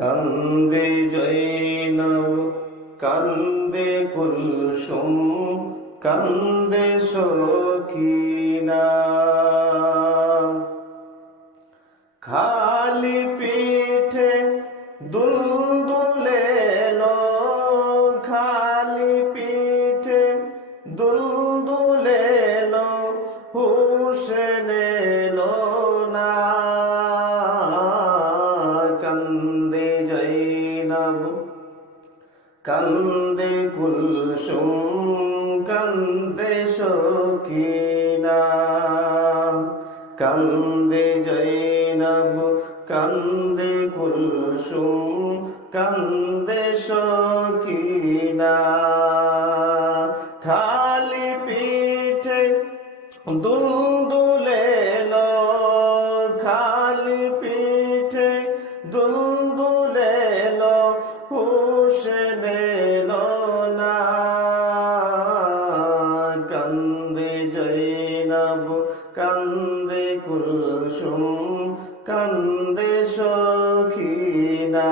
কান্দে জৈনব কান্দে কুলসুম কান্দে সখিনা খালি পিঠে দুলদুলে লো খালি পিঠে দুলদুলে লো হুসেনে লো না কান্দে জৈনব কান্দে কুলসুম কান্দে সখিনা কান্দে জৈনব কান্দে কুলসুম কান্দে সখিনা খালি পিঠে দুলদুলে লো খালি পিঠে দুলদুলে লো হুসেনে লো না কান্দে জৈনব কান্দে কুলসুম কান্দে সখিনা